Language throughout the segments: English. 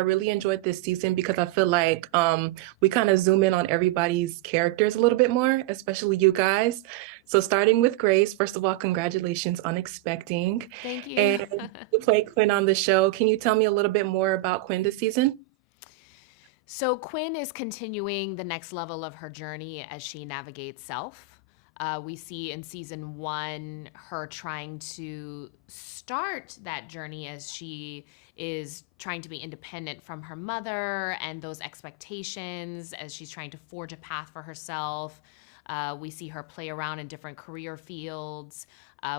I really enjoyed this season because I feel like we kind of zoom in on everybody's characters a little bit more, especially you guys. So starting with Grace, first of all, congratulations on expecting. Thank you. And you play Quinn on the show. Can you tell me a little bit more about Quinn this season? So Quinn is continuing the next level of her journey as she navigates self. We see in season one her trying to start that journey as she is trying to be independent from her mother and those expectations, as she's trying to forge a path for herself. We see her play around in different career fields.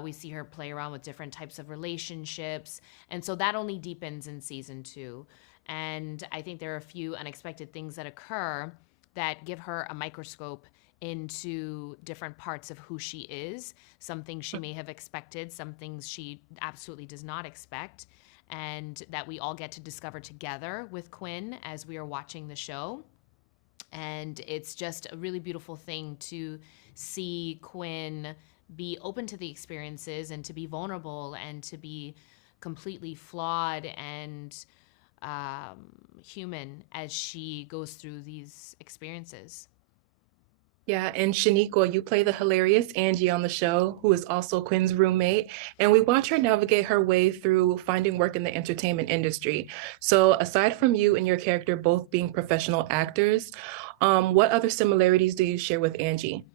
We see her play around with different types of relationships. And so that only deepens in season two. And I think there are a few unexpected things that occur that give her a microscope into different parts of who she is. Some things she may have expected, some things she absolutely does not expect, and that we all get to discover together with Quinn as we are watching the show. And it's just a really beautiful thing to see Quinn be open to the experiences and to be vulnerable and to be completely flawed and human as she goes through these experiences. Yeah, and Shoniqua, you play the hilarious Angie on the show, who is also Quinn's roommate, and we watch her navigate her way through finding work in the entertainment industry. So, aside from you and your character both being professional actors, what other similarities do you share with Angie?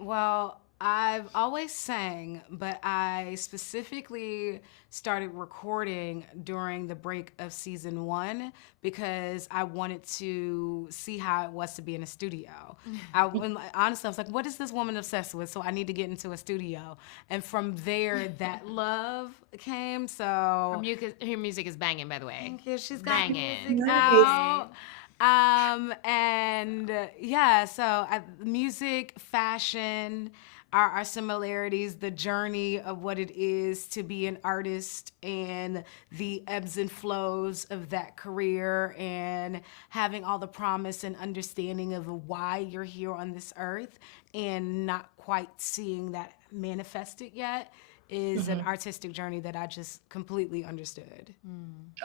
Well, I've always sang, but I specifically started recording during the break of season one because I wanted to see how it was to be in a studio. Honestly, I was like, what is this woman obsessed with? So I need to get into a studio. And from there, that love came. Her So music is banging, by the way. thank you. She's got Banging. music Nice. out. And yeah, so music, fashion are our similarities, the journey of what it is to be an artist and the ebbs and flows of that career and having all the promise and understanding of why you're here on this earth and not quite seeing that manifested yet is an Mhm. artistic journey that I just completely understood.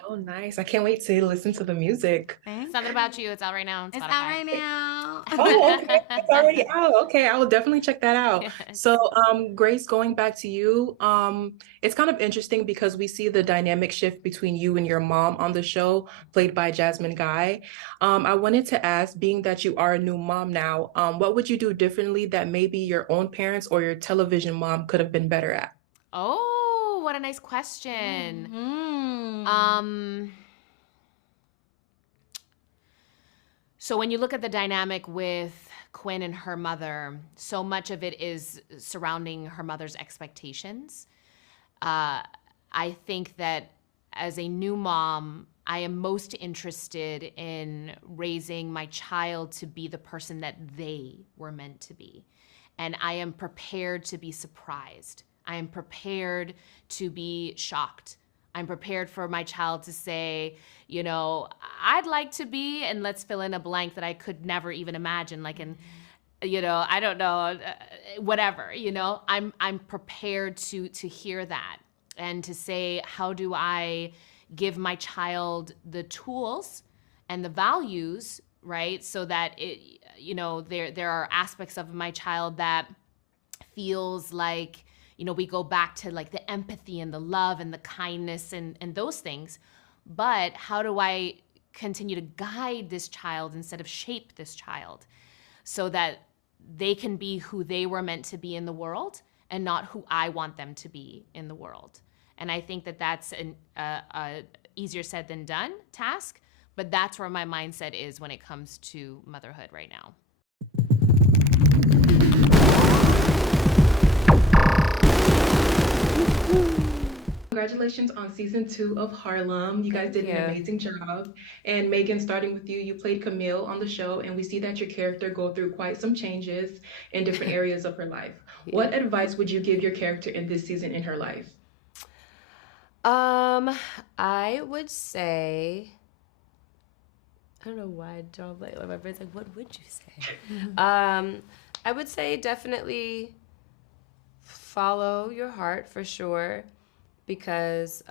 Oh, nice. I can't wait to listen to the music. Thank Something you. about you. It's out right now on It's out Spotify. right now. Oh, okay. It's already out. Okay, I will definitely check that out. Yes. So, Grace, going back to you, it's kind of interesting because we see the dynamic shift between you and your mom on the show, played by Jasmine Guy. I wanted to ask, being that you are a new mom now, what would you do differently that maybe your own parents or your television mom could have been better at? Oh, what a nice question. Hmm. Um, so when you look at the dynamic with Quinn and her mother, so much of it is surrounding her mother's expectations. Uh, I think that as a new mom, I am most interested in raising my child to be the person that they were meant to be. And I am prepared to be surprised. I am prepared to be shocked. I'm prepared for my child to say, I'd like to be, and let's fill in a blank that I could never even imagine, like I don't know, whatever, I'm prepared to hear that and to say, how do I give my child the tools and the values, right? So that there are aspects of my child that feels like, we go back to like the empathy and the love and the kindness and those things. But how do I continue to guide this child instead of shape this child so that they can be who they were meant to be in the world and not who I want them to be in the world? And I think that that's a easier said than done task, but that's where my mindset is when it comes to motherhood right now. Congratulations on season two of Harlem. You guys Thank did an you. amazing job. And Meagan, starting with you, you played Camille on the show, and we see that your character go through quite some changes in different areas of her life. Yeah. What advice would you give your character in this season in her life? Um, I would say, I don't know why I draw like my brain's like, what would you say? Um, I would say definitely follow your heart for sure, because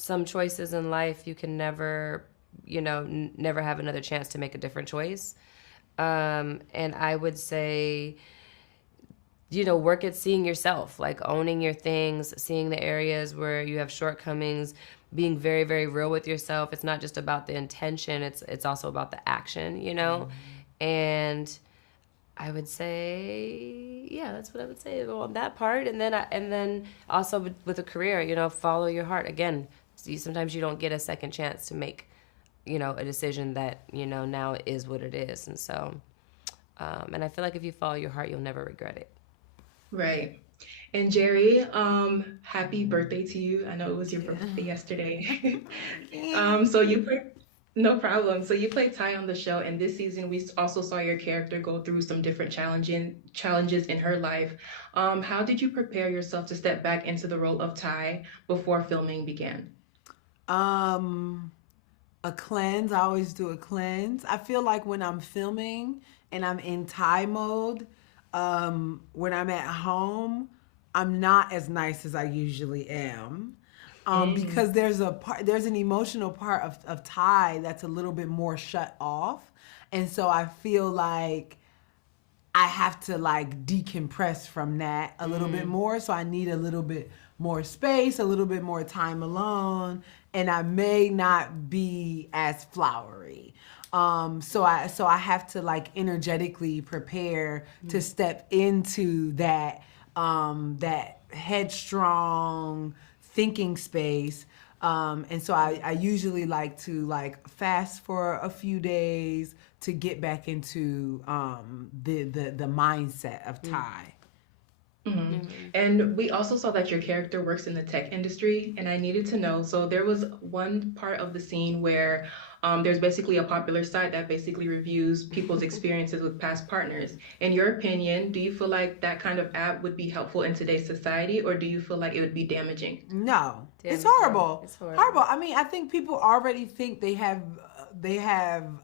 some choices in life you can never, never have another chance to make a different choice. And I would say, work at seeing yourself, like owning your things, seeing the areas where you have shortcomings, being very, very real with yourself. It's not just about the intention, it's also about the action, And I would say, yeah, that's what I would say on that part. And then also with a career, follow your heart. Again, sometimes you don't get a second chance to make, a decision that, now is what it is. And so, and I feel like if you follow your heart, you'll never regret it. Right. And Jerrie, happy birthday to you. I know it was your birthday yesterday. So you play, no problem. So you played Ty on the show, and this season we also saw your character go through some different challenges in her life. How did you prepare yourself to step back into the role of Ty before filming began? A cleanse. I always do a cleanse. I feel like when I'm filming and I'm in Ty mode, when I'm at home, I'm not as nice as I usually am. Because there's an emotional part of Ty that's a little bit more shut off. And so I feel like I have to like decompress from that a little bit more. So I need a little bit more space, a little bit more time alone, and I may not be as flowery. So I have to like energetically prepare to step into that headstrong thinking space. And so I usually like to like fast for a few days to get back into the mindset of Ty. And we also saw that your character works in the tech industry, and I needed to know. So there was one part of the scene where there's basically a popular site that basically reviews people's experiences with past partners. In your opinion, do you feel like that kind of app would be helpful in today's society, or do you feel like it would be damaging? No, it's Damaging. horrible. It's horrible. I mean, I think people already think they have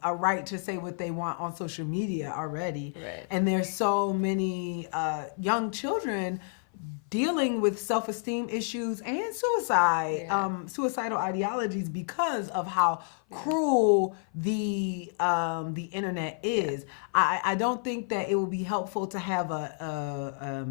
a right to say what they want on social media already. Right. And there's so many young children dealing with self-esteem issues and suicide, suicidal ideologies because of how cruel the internet is. I don't think that it would be helpful to have a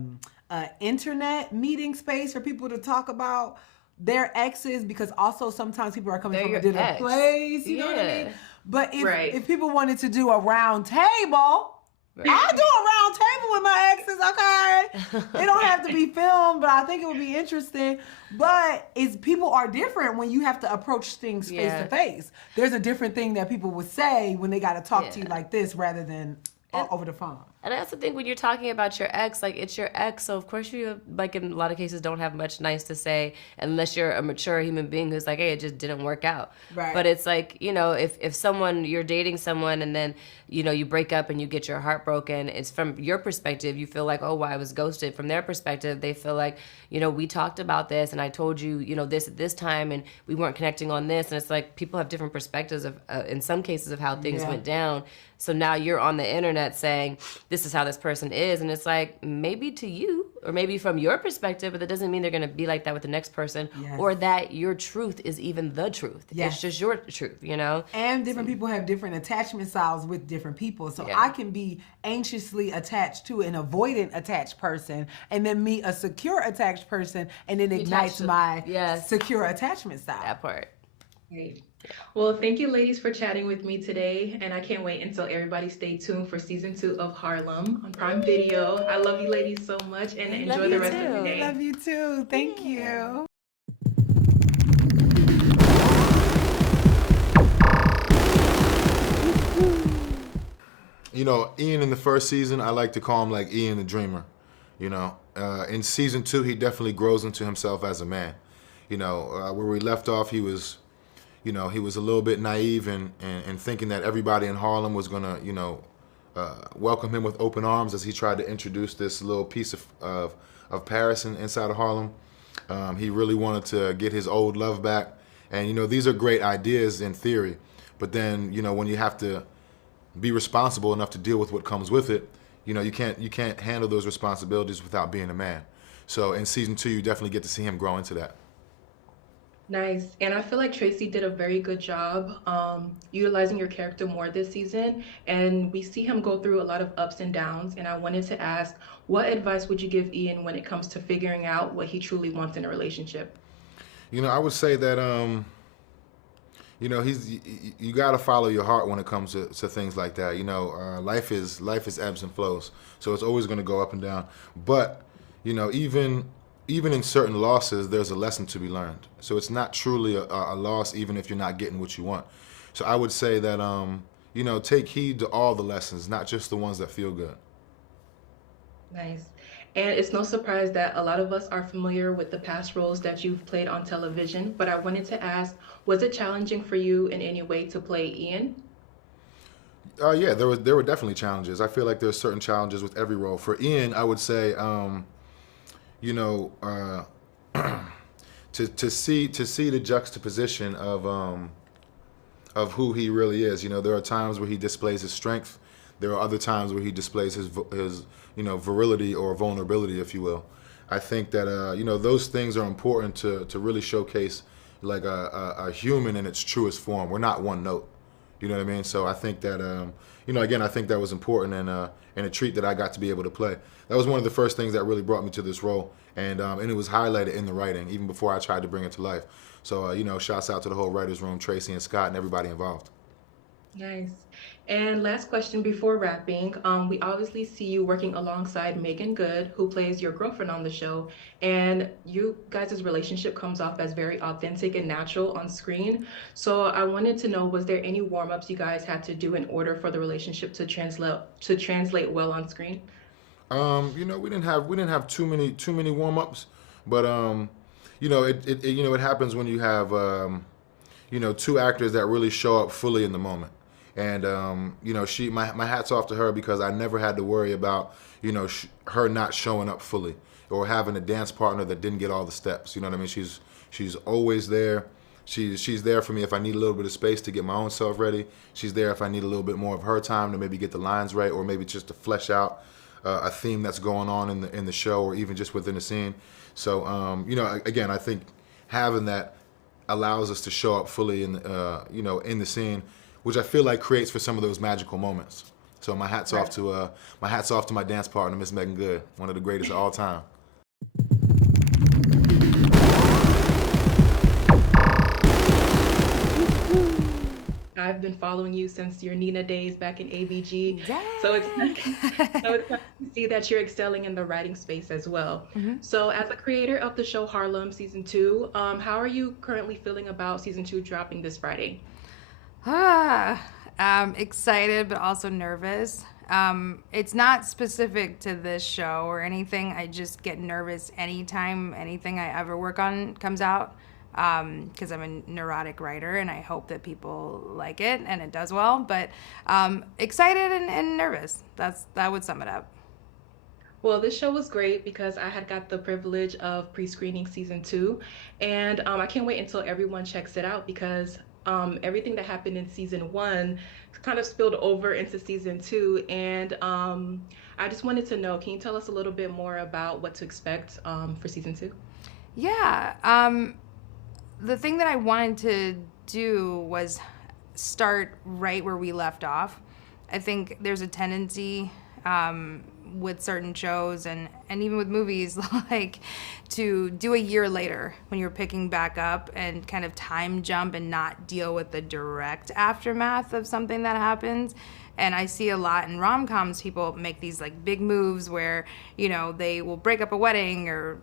internet meeting space for people to talk about their exes, because also sometimes people are coming They're from a your different ex. place, you know what I Yeah. mean? But Right. if people wanted to do a round table, I'll do a round table with my exes, okay? It don't have to be filmed, but I think it would be interesting. But people are different when you have to approach things face to face. There's a different thing that people would say when they got to talk to you like this rather than over the phone. And I also think when you're talking about your ex, like it's your ex, so of course you, like in a lot of cases, don't have much nice to say unless you're a mature human being who's like, hey, it just didn't work out. Right. But it's like, if you're dating someone and then, you break up and you get your heart broken, it's from your perspective, you feel like, oh, well, I was ghosted. From their perspective, they feel like, we talked about this and I told you, this at this time and we weren't connecting on this. And it's like people have different perspectives of, in some cases, of how things went down. So now you're on the internet saying, this is how this person is. And it's like, maybe to you, or maybe from your perspective, but that doesn't mean they're going to be like that with the next person, or that your truth is even the truth. It's just your truth, And different people have different attachment styles with different people. So I can be anxiously attached to an avoidant attached person and then meet a secure attached person, and it ignites my secure attachment style. That part. Great. Well, thank you, ladies, for chatting with me today. And I can't wait until everybody stay tuned for season 2 of Harlem on Prime Video. I love you ladies so much, and enjoy the rest of your day. Love you too. Thank you. Ian in the first season, I like to call him like Ian the Dreamer. In season 2, he definitely grows into himself as a man. Where we left off, he was a little bit naive and thinking that everybody in Harlem was gonna, welcome him with open arms as he tried to introduce this little piece of Paris inside of Harlem. He really wanted to get his old love back. And, these are great ideas in theory. But then, when you have to be responsible enough to deal with what comes with it, you can't handle those responsibilities without being a man. So in season 2, you definitely get to see him grow into that. Nice. And I feel like Tracy did a very good job utilizing your character more this season. And we see him go through a lot of ups and downs. And I wanted to ask, what advice would you give Ian when it comes to figuring out what he truly wants in a relationship? I would say that you got to follow your heart when it comes to things like that. Life is ebbs and flows, so it's always going to go up and down. But even in certain losses, there's a lesson to be learned. So it's not truly a loss, even if you're not getting what you want. So I would say that take heed to all the lessons, not just the ones that feel good. Nice. And it's no surprise that a lot of us are familiar with the past roles that you've played on television, but I wanted to ask, was it challenging for you in any way to play Ian? Yeah, there were definitely challenges. I feel like there's certain challenges with every role. For Ian, I would say, you know, to see the juxtaposition of who he really is. There are times where he displays his strength. There are other times where he displays his virility or vulnerability, if you will. I think that those things are important to really showcase like a human in its truest form. We're not one note. You know what I mean? So I think that again, I think that was important and a treat that I got to be able to play. That was one of the first things that really brought me to this role, and it was highlighted in the writing even before I tried to bring it to life. So shouts out to the whole writers' room, Tracy and Scott, and everybody involved. Nice. And last question before wrapping. We obviously see you working alongside Meagan Good, who plays your girlfriend on the show, and you guys' relationship comes off as very authentic and natural on screen. So I wanted to know, was there any warm-ups you guys had to do in order for the relationship to translate well on screen? We didn't have too many warm ups, but it happens when you have two actors that really show up fully in the moment. And she my hats off to her because I never had to worry about her not showing up fully or having a dance partner that didn't get all the steps. You know what I mean? She's always there. She's there for me if I need a little bit of space to get my own self ready. She's there if I need a little bit more of her time to maybe get the lines right or maybe just to flesh out a theme that's going on in the show or even just within the scene. So again, I think having that allows us to show up fully in the scene, which I feel like creates for some of those magical moments. So my hats off to my dance partner, Miss Meagan Good, one of the greatest of all time. I've been following you since your Nina days back in ABG. So it's so it's nice to see that you're excelling in the writing space as well. So as a creator of the show Harlem season two, how are you currently feeling about season two dropping this Friday? I'm excited, but also nervous. It's not specific to this show or anything. I just get nervous anytime anything I ever work on comes out because I'm a neurotic writer and I hope that people like it and it does well. But excited and nervous. That would sum it up. Well, this show was great because I had got the privilege of pre-screening season two, and I can't wait until everyone checks it out because everything that happened in season one kind of spilled over into season two, and I just wanted to know, can you tell us a little bit more about what to expect for season two? Yeah. The thing that I wanted to do was start right where we left off. I think there's a tendency with certain shows and even with movies like to do a year later when you're picking back up and kind of time jump and not deal with the direct aftermath of something that happens. And I see a lot in rom-coms, people make these like big moves where, they will break up a wedding or,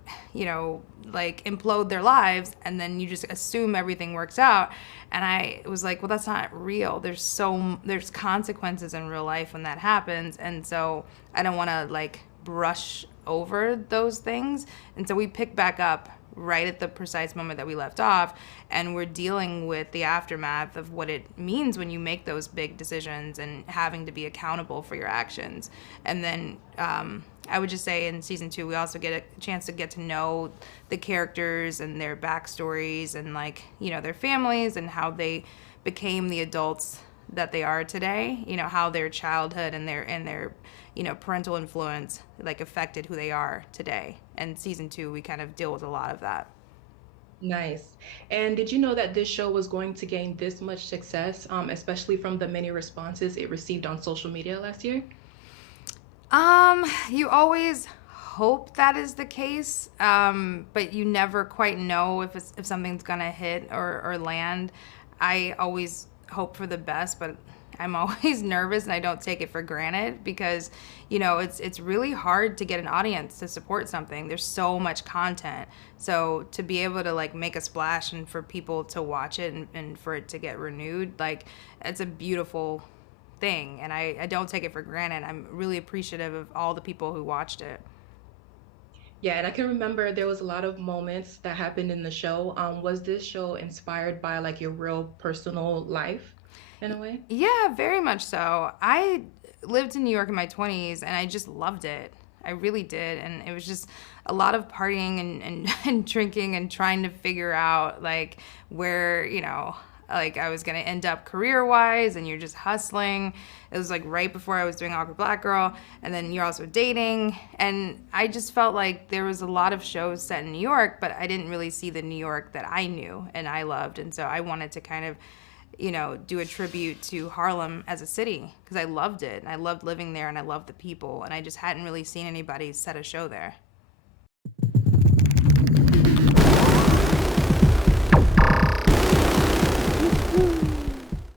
like implode their lives, and then you just assume everything works out. And I was like, well, that's not real. There's consequences in real life when that happens. And so I don't want to like brush over those things. And so we pick back up right at the precise moment that we left off, and we're dealing with the aftermath of what it means when you make those big decisions and having to be accountable for your actions. And then I would just say in season two we also get a chance to get to know the characters and their backstories and like their families and how they became the adults that they are today, how their childhood and their parental influence like affected who they are today. And season two, we kind of deal with a lot of that. Nice. And did you know that this show was going to gain this much success, especially from the many responses it received on social media last year? You always hope that is the case, but you never quite know if something's gonna hit or land. I always hope for the best, but I'm always nervous and I don't take it for granted because, it's really hard to get an audience to support something. There's so much content. So to be able to like make a splash and for people to watch it and for it to get renewed, like it's a beautiful thing, and I don't take it for granted. I'm really appreciative of all the people who watched it. Yeah, and I can remember there was a lot of moments that happened in the show. Was this show inspired by like your real personal life in a way? Yeah, very much so. I lived in New York in my 20s and I just loved it. I really did. And it was just a lot of partying and drinking and trying to figure out like where, like I was going to end up career wise, and you're just hustling. It was like right before I was doing Awkward Black Girl, and then you're also dating. And I just felt like there was a lot of shows set in New York, but I didn't really see the New York that I knew and I loved. And so I wanted to kind of do a tribute to Harlem as a city because I loved it and I loved living there and I loved the people, and I just hadn't really seen anybody set a show there.